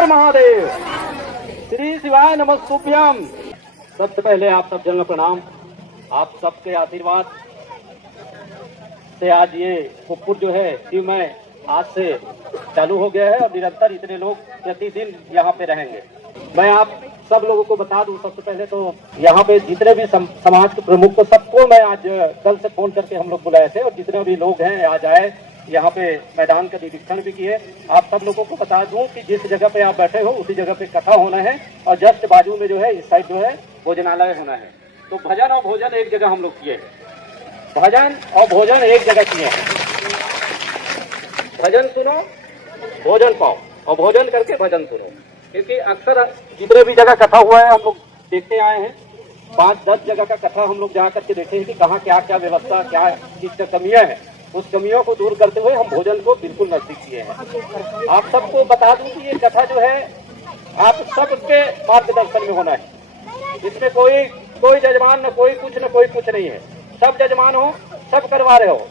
हर महादेव। श्री शिवाय नमस्तुभ्यम। सबसे पहले आप सब जन प्रणाम। आप सबके आशीर्वाद से आज ये कुक्कुर जो है शिवमय आज से चालू हो गया है और निरंतर इतने लोग प्रतिदिन यहाँ पे रहेंगे। मैं आप सब लोगों को बता दूं, सबसे पहले तो यहाँ पे जितने भी समाज के प्रमुख को सबको मैं आज कल से फोन करके हम लोग बुलाए थे और जितने भी लोग हैं आज आए, यहाँ पे मैदान का निरीक्षण भी किए। आप सब लोगों को बता दूं कि जिस जगह पे आप बैठे हो उसी जगह पे कथा होना है और जस्ट बाजू में जो है इस साइड जो है भोजनालय होना है। तो भजन और भोजन एक जगह हम लोग किए, भजन और भोजन एक जगह किए हैं। भजन सुनो, भोजन पाओ और भोजन करके भजन सुनो, क्योंकि अक्सर जितने भी जगह कथा हुआ है हम लोग देखते आए हैं। 5-10 जगह का कथा हम लोग जा करके देखे हैं कि कहाँ क्या क्या व्यवस्था, क्या चीज का कमियां है। उस कमियों को दूर करते हुए हम भोजन को बिल्कुल नजदीक किए हैं। आप सबको बता दूं कि ये कथा जो है आप सबके मार्गदर्शन में होना है। इसमें कोई जजमान न कोई कुछ नहीं है। सब जजमान हो, सब करवा रहे हो,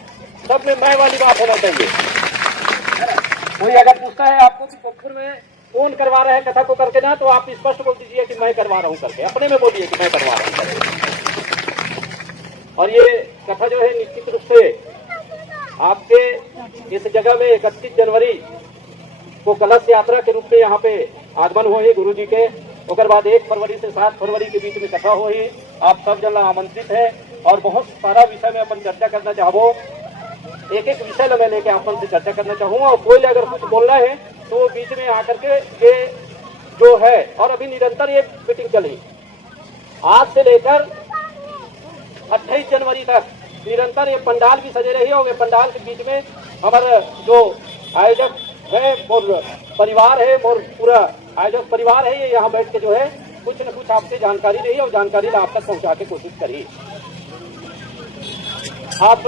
सब में मैं वाली बात होना चाहिए। कोई अगर पूछता है आपको कि पोखर में कौन करवा रहा है कथा को करके ना, तो आप स्पष्ट बोल दीजिए कि मैं करवा रहा हूँ करके, अपने में बोलिए कि मैं करवा रहा हूँ करके। और ये कथा जो है निश्चित रूप से आपके इस जगह में 31 जनवरी को कलश यात्रा के रूप में यहाँ पे आगमन हुए गुरु जी के। उसके बाद 1 फरवरी से 7 फरवरी के बीच में कथा हुई। आप सब जन आमंत्रित है और बहुत सारा विषय में अपन चर्चा करना चाहूँ। एक विषय मैं लेके अपन से चर्चा करना चाहूँगा और कोई अगर कुछ बोलना है तो बीच में आकर के ये जो है, और अभी निरंतर ये मीटिंग चली आज से लेकर 28 जनवरी तक निरंतर ये पंडाल भी सजे रही होंगे। पंडाल के बीच में हमारा जो आयोजक है, मोर परिवार है, मोर पूरा आयोजक परिवार है, ये यहाँ बैठ के जो है कुछ न कुछ आपसे जानकारी रही और जानकारी आप तक पहुँचा के कोशिश करिए। आप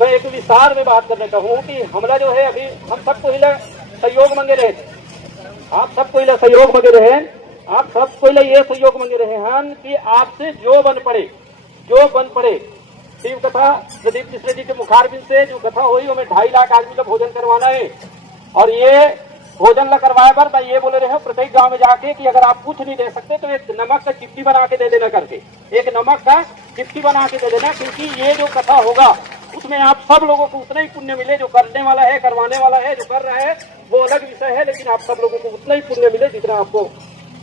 मैं एक विस्तार में बात करना चाहूँ कि हमला जो है अभी हम सबको सहयोग मांगे रहे थे। आप सबको सहयोग मांगे रहे, आप सबको ये सहयोग मांगे रहे हैं कि आपसे जो बन पड़े शिव कथा प्रदीप मिश्र जी के मुखारबिंद से जो कथा हुई उसमें 2.5 लाख आदमी का भोजन करवाना है। और ये भोजन ला करवाए पर मैं ये बोले रहे हूँ प्रत्येक गांव में जाके कि अगर आप कुछ नहीं दे सकते तो एक नमक का चिट्ठी बना के दे देना करके, एक नमक का चिट्ठी बना के दे देना, क्योंकि ये जो कथा होगा उसमें आप सब लोगों को उतना ही पुण्य मिले। जो करने वाला है, करवाने वाला है, जो कर रहा है वो अलग विषय है, लेकिन आप सब लोगों को उतना ही पुण्य मिले जितना आपको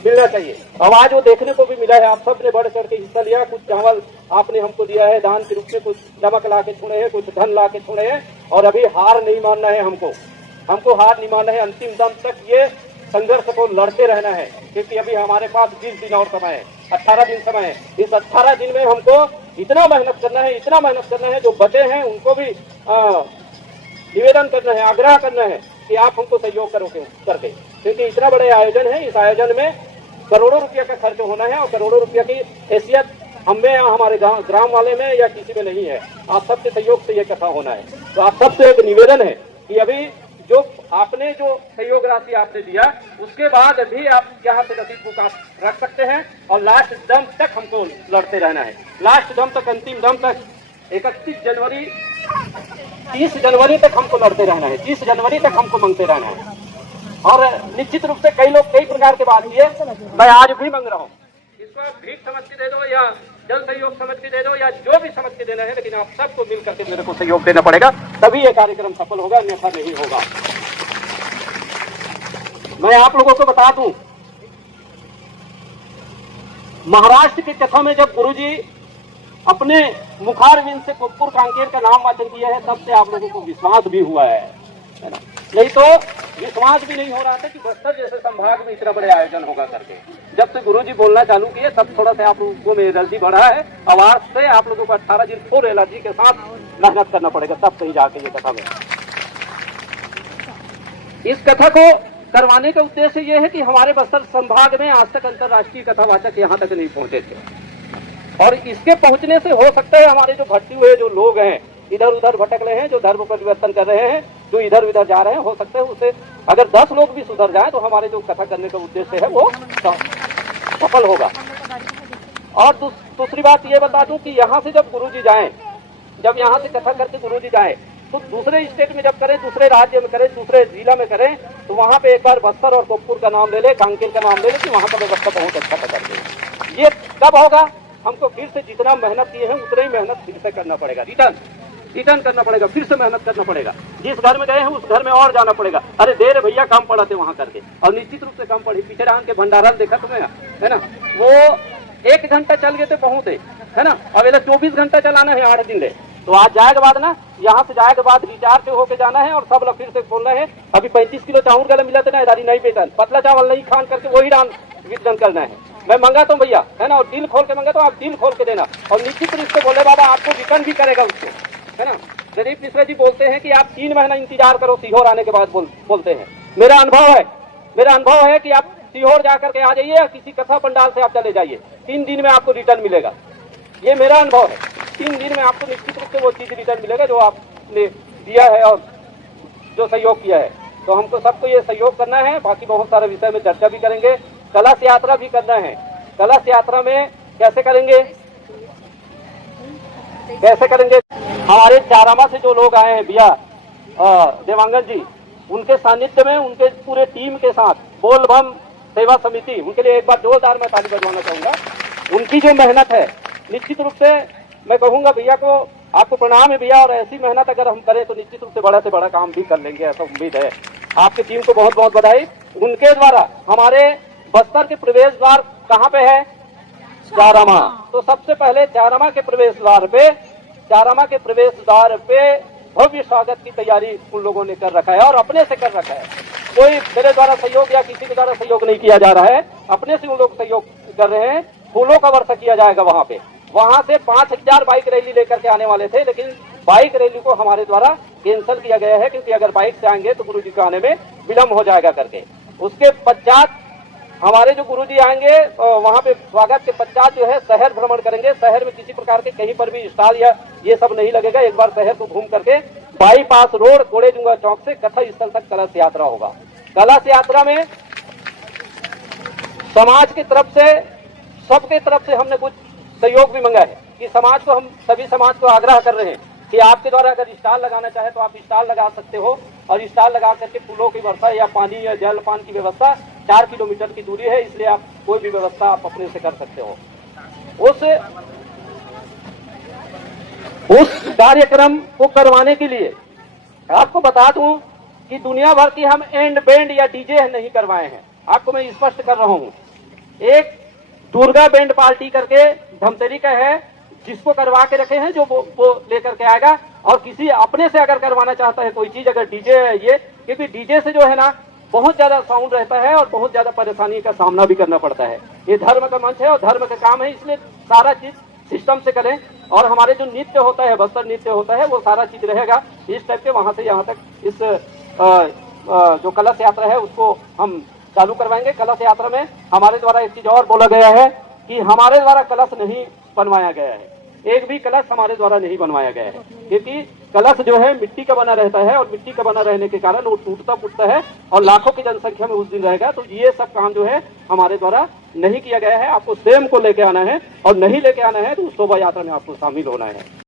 मिलना चाहिए। अब आज वो देखने को भी मिला है, आप सब ने बढ़ करके हिस्सा लिया। कुछ चावल आपने हमको दिया है दान के रूप में, कुछ नमक ला के छोड़े हैं, कुछ धन ला के छोड़े हैं। और अभी हार नहीं मानना है, हमको हार नहीं मानना है। अंतिम दम तक ये संघर्ष को लड़ते रहना है, क्योंकि अभी हमारे पास 20 दिन और समय है, 18 दिन समय है। इस 18 दिन में हमको इतना मेहनत करना है, जो बचे हैं उनको भी निवेदन करना है, आग्रह करना है कि आप हमको सहयोग करोगे करके, क्योंकि इतना बड़े आयोजन है। इस आयोजन में करोड़ों रुपया का खर्च होना है और करोड़ों रुपया की हैसियत हमें या हमारे ग्राम वाले में या किसी में नहीं है। आप सबके सहयोग से ये कथा होना है। तो आप सबसे एक निवेदन है कि अभी जो आपने जो सहयोग राशि आपने दिया उसके बाद भी आप यहाँ से रसीद बुक आप रख सकते हैं और लास्ट दम तक हमको लड़ते रहना है। लास्ट दम तक, अंतिम दम तक 31 जनवरी 30 जनवरी तक हमको लड़ते रहना है। 30 जनवरी तक हमको मांगते रहना है। और निश्चित रूप से कई लोग कई प्रकार के बात किए, मैं आज भी मांग रहा हूँ। इसको भीख समझ के दे दो या जल सहयोग समझ के दे दो या जो भी समझ के देना है, लेकिन आप सबको मिल करके मेरे को सहयोग देना पड़ेगा, तभी ये कार्यक्रम सफल होगा, अन्यथा नहीं होगा। मैं आप लोगों को बता दूं, महाराष्ट्र की कथा में जब गुरुजी अपने मुखारबिंद से कुक्कुर कांकेर का नाम वाचन किया है, तब से आप लोगों को विश्वास भी हुआ है ना? नहीं तो विश्वास भी नहीं हो रहा था कि बस्तर जैसे संभाग में इतना बड़े आयोजन होगा करके। जब से गुरुजी बोलना चालू किए तब थोड़ा सा आप लोगों में एनर्जी बढ़ा है। अब आज से आप लोगों को 18 दिन फुल एनर्जी के साथ मेहनत करना पड़ेगा, तब कहीं जाके ये कथा में। इस कथा को करवाने का उद्देश्य ये है कि हमारे बस्तर संभाग में आज तक अंतर्राष्ट्रीय कथावाचक यहाँ तक नहीं पहुंचे थे, और इसके पहुंचने से हो सकता है हमारे जो भटके हुए जो लोग हैं, इधर उधर भटक रहे हैं, जो धर्म परिवर्तन कर रहे हैं, जो इधर उधर जा रहे हैं, हो सकता है उससे अगर 10 लोग भी सुधर जाए तो हमारे जो कथा करने का उद्देश्य है वो सफल होगा। और दूसरी बात ये बता दूं कि यहाँ से जब गुरुजी जाएं, जब यहाँ से कथा करके गुरुजी जाएं, तो दूसरे स्टेट में जब करें, दूसरे राज्य में करें, दूसरे जिला में करें, तो वहाँ पे एक बार बस्तर और गोरखपुर का नाम ले ले, कांकेर का नाम ले ले कि वहाँ का व्यवस्था बहुत अच्छा पकड़ दे। ये कब होगा? हमको फिर से जितना मेहनत किए हैं उतना ही मेहनत फिर से करना पड़ेगा, रिटर्न करना पड़ेगा, फिर से मेहनत करना पड़ेगा। जिस घर में गए हैं उस घर में और जाना पड़ेगा। अरे देर भैया काम पड़ा थे वहाँ करके, और निश्चित रूप से काम पड़ी। पीछे रान के भंडारा देखा तुम्हें, है ना, वो 1 घंटा चल गए थे पहुंचे, है ना। अब 24 घंटा चलाना है 8 दिन ले। तो आज जाएगा बाद ना, यहाँ से जाएगा बाद रिचार्ज होके जाना है, और सब लोग फिर से बोल रहे हैं अभी 35 किलो चावल गले मिला था ना, इधारी नहीं बेचन, पतला चावल नहीं खान करके वही रान वितरण करना है। मैं मंगा तो भैया, है ना, और दिल खोल के मंगा तो आप दिल खोल के देना, और निश्चित रूप से बोले बाबा आपको रिटर्न भी करेगा उसको, है ना। दिलीप मिश्रा जी बोलते हैं कि आप 3 महीना इंतजार करो सीहोर आने के बाद, बोलते हैं। मेरा अनुभव है कि आप सीहोर जाकर के आ जाइए, या किसी कथा पंडाल से आप चले जाइए, 3 दिन में आपको रिटर्न मिलेगा। ये मेरा अनुभव है, 3 दिन में आपको निश्चित रूप से वो चीज रिटर्न मिलेगा जो आपने दिया है और जो सहयोग किया है। तो हमको सबको ये सहयोग करना है। बाकी बहुत सारे विषय में चर्चा भी करेंगे। कलश यात्रा भी करना है। कलश यात्रा में कैसे करेंगे? हमारे चारामा से जो लोग आए हैं भैया देवांगन जी, उनके सानिध्य में, उनके पूरे टीम के साथ बोलबम सेवा समिति, उनके लिए एक बार जोरदार मैं ताली बजवाना चाहूंगा। उनकी जो मेहनत है, निश्चित रूप से मैं कहूंगा भैया को, आपको प्रणाम है भैया, और ऐसी मेहनत अगर हम करें तो निश्चित रूप से बड़ा से बड़ा काम भी कर लेंगे, ऐसा उम्मीद है। आपकी टीम को बहुत बहुत बधाई। उनके द्वारा हमारे बस्तर के प्रवेश द्वार कहाँ पे है? चारामा। तो सबसे पहले चारामा के प्रवेश द्वार पे भव्य स्वागत की तैयारी उन लोगों ने कर रखा है, और अपने से कर रखा है। कोई मेरे द्वारा सहयोग या किसी के द्वारा सहयोग नहीं किया जा रहा है, अपने से उन लोग सहयोग कर रहे हैं। फूलों का वर्षा किया जाएगा वहाँ पे। वहाँ से 5000 बाइक रैली लेकर के आने वाले थे, लेकिन बाइक रैली को हमारे द्वारा कैंसिल किया गया है, क्योंकि अगर बाइक से आएंगे तो गुरु जी को आने में विलम्ब हो जाएगा करके। उसके पश्चात हमारे जो गुरुजी आएंगे वहाँ पे स्वागत के पश्चात जो है शहर भ्रमण करेंगे। शहर में किसी प्रकार के कहीं पर भी स्टॉल या ये सब नहीं लगेगा। एक बार शहर को घूम करके बाईपास रोड कोड़ेजुंगा चौक से कथा स्थल तक कलश यात्रा होगा। कलश यात्रा में समाज की तरफ से, सबके तरफ से हमने कुछ सहयोग भी मांगा है कि समाज को, हम सभी समाज को आग्रह कर रहे हैं कि आपके द्वारा अगर स्टॉल लगाना चाहे तो आप स्टॉल लगा सकते हो, और स्टॉल लगा करके फूलों की वर्षा या पानी या जल पान की व्यवस्था, 4 किलोमीटर की दूरी है, इसलिए आप कोई भी व्यवस्था आप अपने से कर सकते हो। उस कार्यक्रम को करवाने के लिए आपको बता दूं कि दुनिया भर की हम एंड बैंड या डीजे नहीं करवाए हैं। आपको मैं स्पष्ट कर रहा हूं, एक दुर्गा बैंड पार्टी करके धमतरी का है, जिसको करवा के रखे हैं, जो वो लेकर के आएगा। और किसी अपने से अगर करवाना चाहता है कोई चीज, अगर डीजे है ये, क्योंकि डीजे से जो है ना बहुत ज्यादा साउंड रहता है और बहुत ज्यादा परेशानी का सामना भी करना पड़ता है। ये धर्म का मंच है और धर्म का काम है, इसलिए सारा चीज सिस्टम से करें। और हमारे जो नृत्य होता है, बस्तर नृत्य होता है, वो सारा चीज रहेगा इस टाइप के। वहां से यहाँ तक इस जो कलश यात्रा है उसको हम चालू करवाएंगे। कलश यात्रा में हमारे द्वारा एक चीज और बोला गया है कि हमारे द्वारा कलश नहीं बनवाया गया है, एक भी कलश हमारे द्वारा नहीं बनवाया गया है, क्योंकि कलश जो है मिट्टी का बना रहता है, और मिट्टी का बना रहने के कारण वो टूटता फूटता है और लाखों की जनसंख्या में उस दिन रहेगा। तो ये सब काम जो है हमारे द्वारा नहीं किया गया है। आपको स्वयं को लेके आना है, और नहीं लेके आना है तो शोभा यात्रा में आपको शामिल होना है।